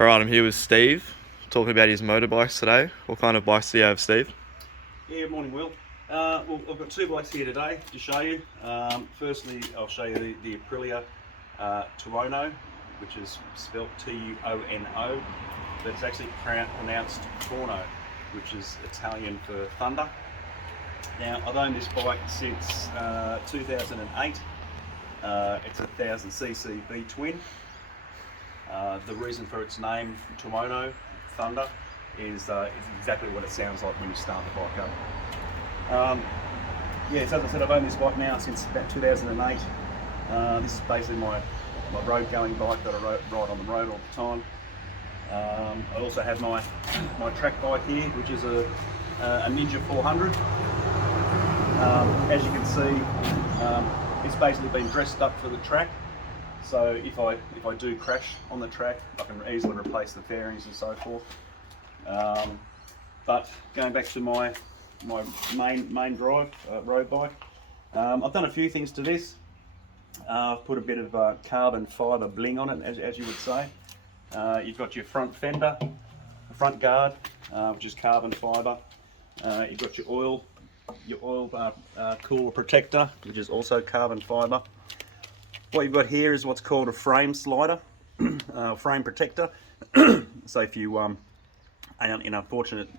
Alright, I'm here with Steve, talking about his motorbikes today. What kind of bikes do you have, Steve? Yeah, morning, Will. Well, I've got two bikes here today to show you. Firstly, I'll show you the Aprilia Tuono, which is spelt T-U-O-N-O, but it's actually pronounced Torno, which is Italian for thunder. Now, I've owned this bike since 2008. It's a 1000cc V-twin. The reason for its name, Tuono, thunder, is exactly what it sounds like when you start the bike up. Yeah, so as I said, I've owned this bike now since about 2008. This is basically my road going bike that I ride on the road all the time. I also have my track bike here, which is a Ninja 400. As you can see, it's basically been dressed up for the track. So if I do crash on the track, I can easily replace the fairings and so forth. But going back to my main drive road bike, I've done a few things to this. I've put a bit of carbon fibre bling on it, as you would say. You've got your front fender, front guard, which is carbon fibre. You've got your oil cooler protector, which is also carbon fibre. What you've got here is what's called a frame slider, frame protector. So if you in an unfortunate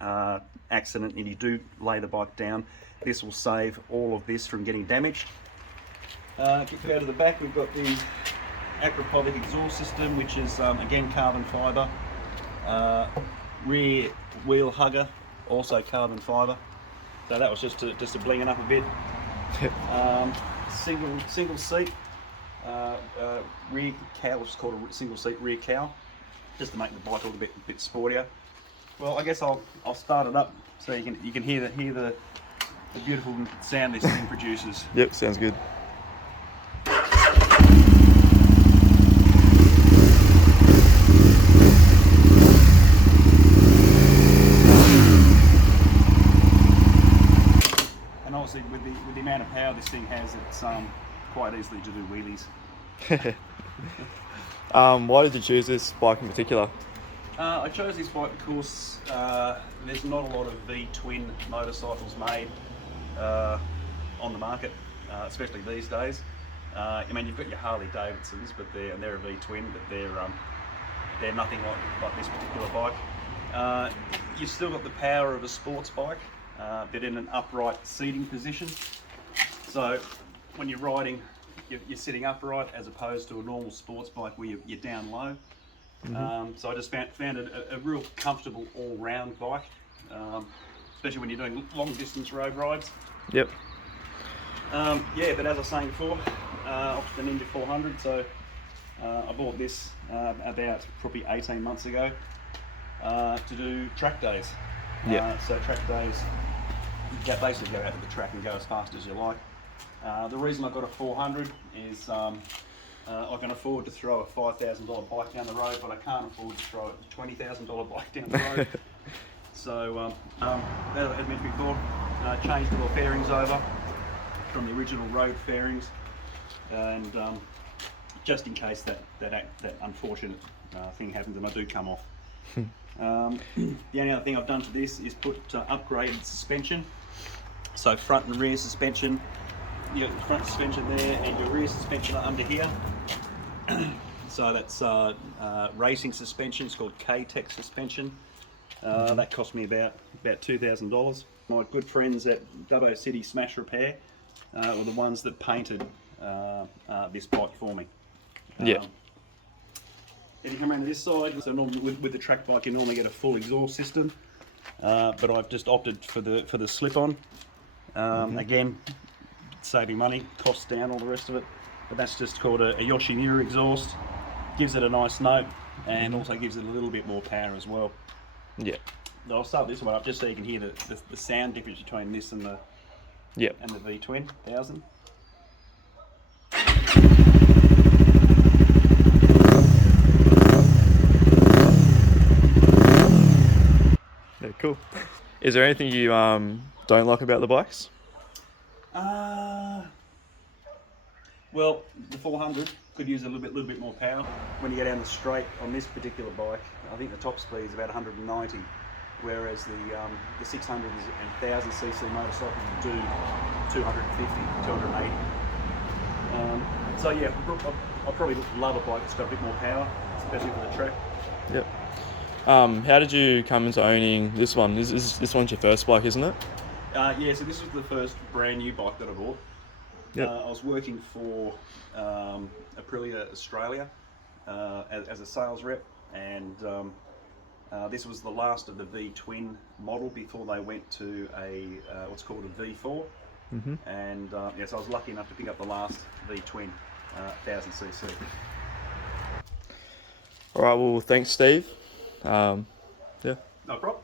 accident and you do lay the bike down, this will save all of this from getting damaged. If you go to the back, we've got the Aquapovic exhaust system, which is again carbon fibre. Rear wheel hugger, also carbon fibre. So that was just to bling it up a bit. Single seat rear cowl, which is called a single seat rear cowl, just to make the bike look a bit sportier. Well, I guess I'll start it up so you can hear the beautiful sound this thing produces. Yep, sounds good. And obviously with the amount of power this thing has, it's quite easily to do wheelies. Why did you choose this bike in particular? I chose this bike because there's not a lot of V-twin motorcycles made on the market, especially these days. I mean, you've got your Harley Davidsons, but they're a V-twin, but they're nothing like this particular bike. You've still got the power of a sports bike, but in an upright seating position. So when you're riding, you're sitting upright as opposed to a normal sports bike where you're down low. So I just found it a real comfortable all-round bike, especially when you're doing long distance road rides. Yep. Yeah, but as I was saying before, off the Ninja 400, so I bought this about probably 18 months ago to do track days. Yep. So track days, you basically go out to the track and go as fast as you like. The reason I got a 400 is I can afford to throw a $5,000 bike down the road, but I can't afford to throw a $20,000 bike down the road. So, as mentioned before, changed all the fairings over from the original road fairings, and just in case that unfortunate thing happens and I do come off. The only other thing I've done to this is put upgraded suspension. So front and rear suspension. You got the front suspension there and your rear suspension under here. So that's racing suspension. It's called K-Tech suspension. That cost me about $2,000. My good friends at Dubbo City Smash Repair were the ones that painted this bike for me. Yeah. If you come around to this side, so normally with the track bike you normally get a full exhaust system, but I've just opted for the slip-on. Again, saving money, costs down, all the rest of it. But that's just called a Yoshinuru exhaust. Gives it a nice note and also gives it a little bit more power as well. Yeah. I'll start this one up just so you can hear the sound difference between this and the V-twin 1000. Yeah, cool. Is there anything you don't like about the bikes? Well, the 400, could use a little bit more power. When you go down the straight on this particular bike, I think the top speed is about 190, whereas the 600 and 1000cc motorcycles do 250, 280. So yeah, I probably love a bike that's got a bit more power, especially for the track. Yep. How did you come into owning this one? This one's your first bike, isn't it? Yeah, so this was the first brand new bike that I bought. Yep. I was working for Aprilia Australia as a sales rep, and this was the last of the V-twin model before they went to a what's called a V4. Mm-hmm. And yeah, so I was lucky enough to pick up the last V-twin 1000cc. All right. Well, thanks, Steve. Yeah. No problem.